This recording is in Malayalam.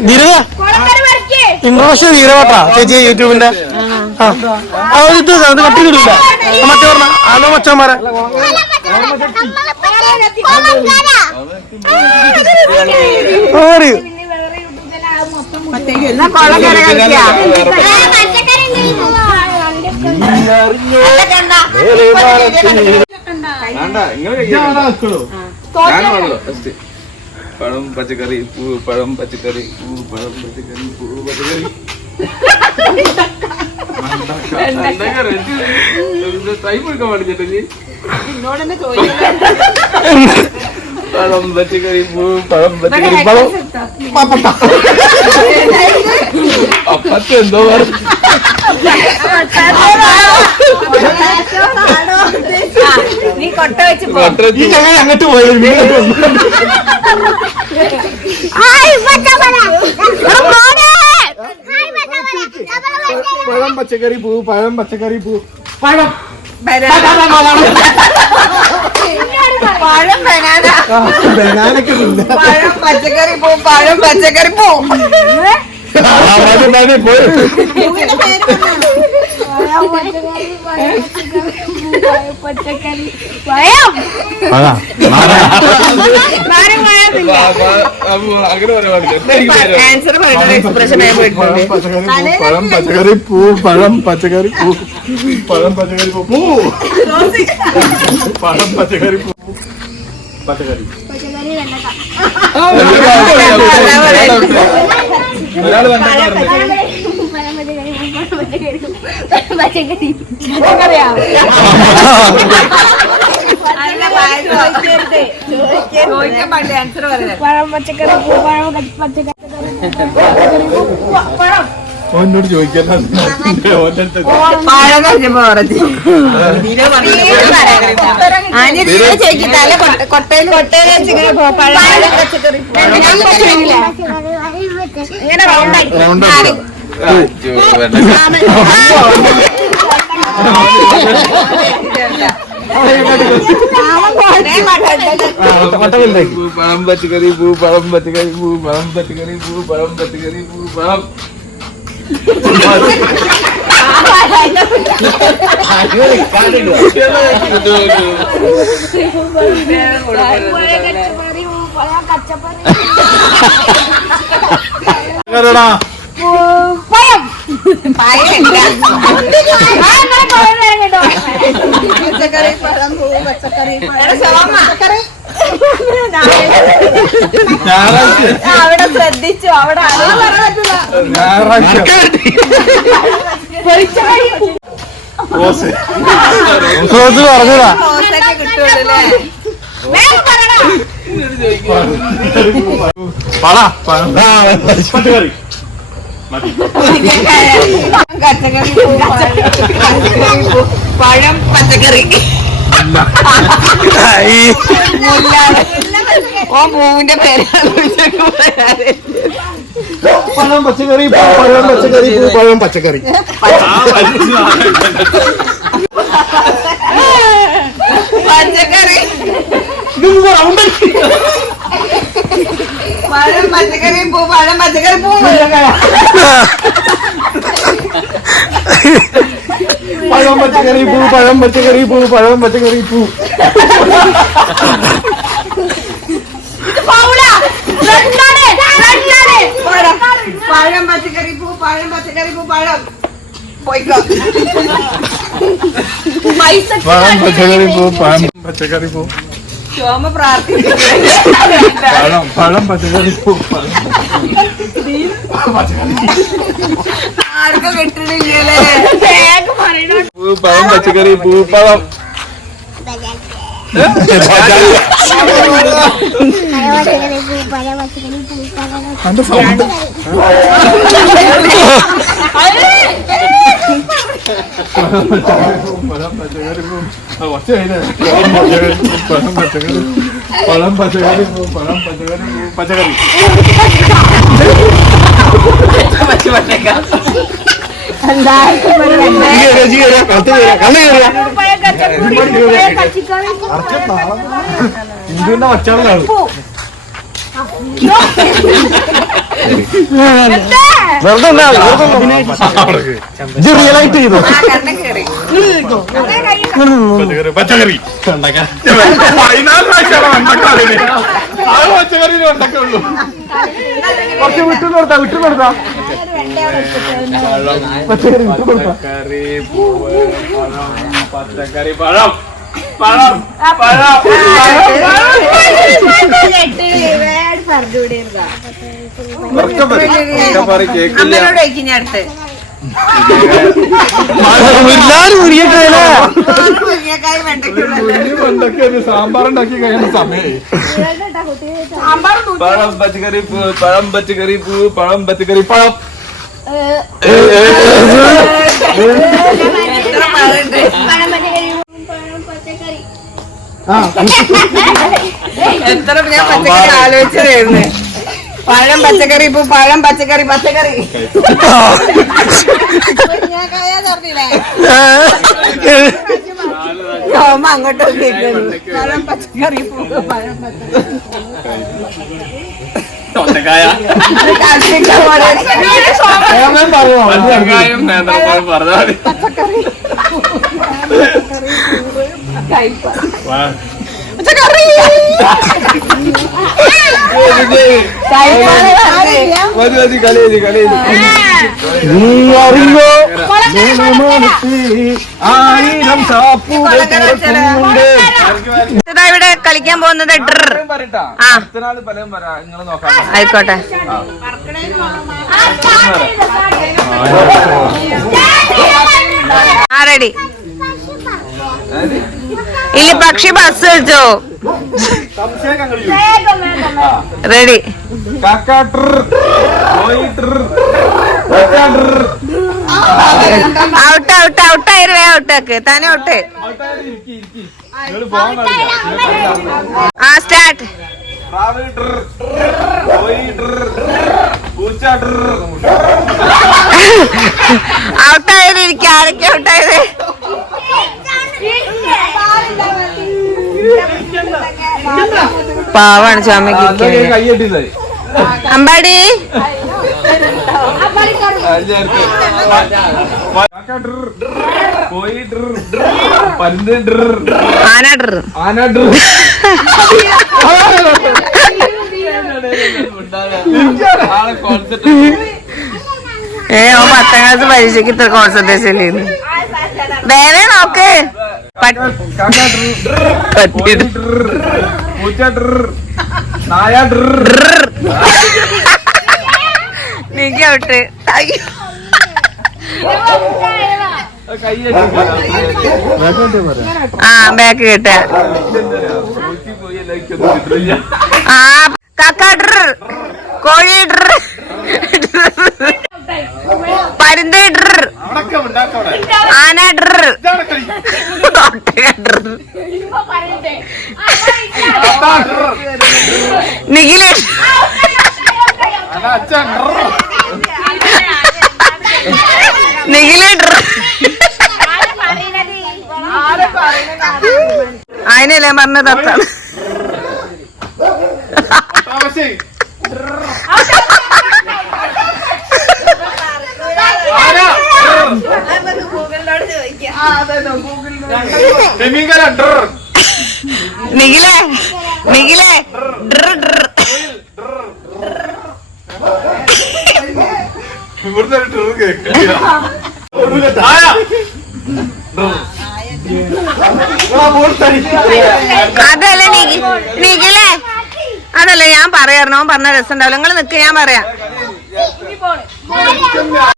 ധീരത? ഇൻട്രോഷൻ ധീരവട്ടാ ചേച്ചി യൂട്യൂബിന്റെ? ആ. ഇത് അത് കട്ടി കിട്ടില്ല മറ്റേ പറഞ്ഞ ഹലോ മച്ചന്മാരെ പറയൂ. ഇങ്ങനെ പഴം പച്ചക്കറി പൂവ് പഴം പച്ചക്കറി പൂവ് പഴം പച്ചക്കറി പൂവ് പച്ചക്കറി. ടൈം എടുക്കാൻ പാടില്ലേ പഴം പച്ചക്കറി പൂ പഴം പച്ചക്കറി പഴം. അപ്പത്തെ എന്തോ പറഞ്ഞു. നീ കൊട്ട വെച്ച് പോ. കൊട്ടരത്തി അങ്ങോട്ട് പോയത് പഴം പച്ചക്കറി പൂ പഴം പച്ചക്കറി പൂ. പഴം. പഴം ബനാന ബനാനൊക്കെ പഴം പച്ചക്കറി പൂ പഴം പച്ചക്കറി പോ. പച്ചക്കറി എക്സ്പ്രഷൻ പഴം പച്ചക്കറി പൂ പഴം പച്ചക്കറി പൂ പഴം പച്ചക്കറി പൂ പൂ. പഴം പച്ചക്കറി പൂ. പച്ചക്കറി. ഒരാൾ പച്ചക്കറി പറയുന്നത് പഴം പച്ചക്കറി പഴം പച്ചക്കറി പഴം ഓനോട് ചോദിക്കല്ല ഓന്റെ അടുത്ത് പഴം കഴിഞ്ഞപ്പോ പറഞ്ഞു ആനി ഇതിനെ ചോദിക്കും തല കൊട്ടയിൽ കൊട്ടയിൽ വെച്ചിങ്ങനെ പോ പഴം പഴം പച്ചക്കറി ഇങ്ങനെ റൗണ്ടായി പൂ പഴം പച്ചക്കറി പൂ പഴം പച്ചക്കറി പൂ പഴം പച്ചക്കറി പഴം പൂ പച്ചക്കറി അവിടെ ശ്രദ്ധിച്ചു അവിടെ പറഞ്ഞതാ. കിട്ടുമല്ലേ പഴ പഴം പച്ചക്കറി പഴം, പച്ചക്കറി. പഴം പച്ചക്കറി ഈ ഓ പൂവിന്റെ പേരാണ് പഴം പച്ചക്കറി പഴം പച്ചക്കറി. പഴം പച്ചക്കറി. പച്ചക്കറി പഴം പച്ചക്കറി പൂ പഴം പച്ചക്കറി പൂ. പച്ചക്കറി പൂ പഴം പച്ചക്കറി പൂ പഴം പച്ചക്കറി പൂ പഴം പഴം പച്ചക്കറി പൂ പഴം പച്ചക്കറി പൂ പഴം പോയിക്കോ പഴം പച്ചക്കറി പൂ പഴം പച്ചക്കറി പൂ ശോമ പ്രാർത്ഥിക്കുന്നു പഴം പഴം പച്ചക്കറി പൂ പഴം ആർക്കും കിട്ടണില്ലേ പൂ പഴം പച്ചക്കറി പൂ പഴം അതിന്റെ സൗണ്ട്. പഴം പച്ചക്കറി. പഴം പച്ചക്കറി പഴം പച്ചക്കറി പഴം പച്ചക്കറി പച്ചക്കറി. ഇന്ദുവിന്റെ മച്ചാളാണ് വെറുതെ എന്താ റിയൽ ആയിട്ട് ചെയ്തു പച്ചക്കറി പച്ചക്കറി വെണ്ടക്ക ഉള്ളൂ. കുറച്ച് വിട്ടു കൊടുത്താ വിട്ടു കൊടുത്താ. പച്ചക്കറി വിട്ടു പച്ചക്കറി പൂവ് പഴം പച്ചക്കറി പഴം. പഴം പഴം. കേക്കില്ല ഉണ്ടാക്കി കഴിയുന്ന സമയേ പഴം പച്ചക്കറി പഴം പച്ചക്കറി പൂവ് പഴം പച്ചക്കറി പഴം എത്ര ഞാൻ പച്ചക്കറി ആലോചിച്ചതായിരുന്നു പഴം പച്ചക്കറി ഇപ്പൊ പഴം പച്ചക്കറി പച്ചക്കറി. അമ്മ അങ്ങോട്ട് നോക്കിയിരിക്കുന്നു. പഴം പച്ചക്കറി പൂവ് പഴം തൊണ്ടക്കായ. പച്ചക്കറി. അറിയോ ആയിരം ഇവിടെ കളിക്കാൻ പോകുന്നത് ആയിക്കോട്ടെ പറയട്ടാ ആ. റെഡി നാൾ പലതും പറയാം നിങ്ങൾ നോക്കാം ആയിക്കോട്ടെ. ആ ഇല്ല പക്ഷി ബസ് വിളിച്ചോ? റെഡി. ഔട്ട് ഔട്ട് ഔട്ട് ആയി വേ ഔട്ട് ആക്ക്. താനെ ഔട്ട് ആ ഇരിക്കി, ഇരിക്കി. നിങ്ങൾ ആരൊക്കെ പാടില്ല. നിങ്ങൾ കളിക്കാൻ. ആ സ്റ്റാർട്ട് പ്രാവ് ട്ർ, കോഴി ട്ർ, പൂച്ച ട്ർ. ഔട്ട് ആയത് ഇരിക്കും ആരൊക്കെ ഔട്ട് ആയത് പാവാണ് ചുമക്ക് അമ്പാടി? ആന ആന ഏ ഓ പത്താം ക്ലാസ് പരീക്ഷയ്ക്ക് ഇത്ര കോൺസെൻട്രേഷൻ വേറെ നോക്ക്. നീക്കി ഔട്ട്. ആ ബാക്ക് കേട്ട ആ കാക്ക കോഴി പരുന്ത് ആന ഒട്ടക ഡ്ര നിഖില അച്ഛൻ നിഖില ഡ്ര അതിനല്ലേ പറഞ്ഞ തത്താണ് ഡ്ര നിഖിലേ നിഖിലേ. അതല്ല നിഖി നിഖിലേ. അതല്ല ഞാൻ പറയാറുണ്ട് അവൻ പറഞ്ഞ രസം ഉണ്ടാവില്ല. നിങ്ങൾ നിക്ക് ഞാൻ പറയാം.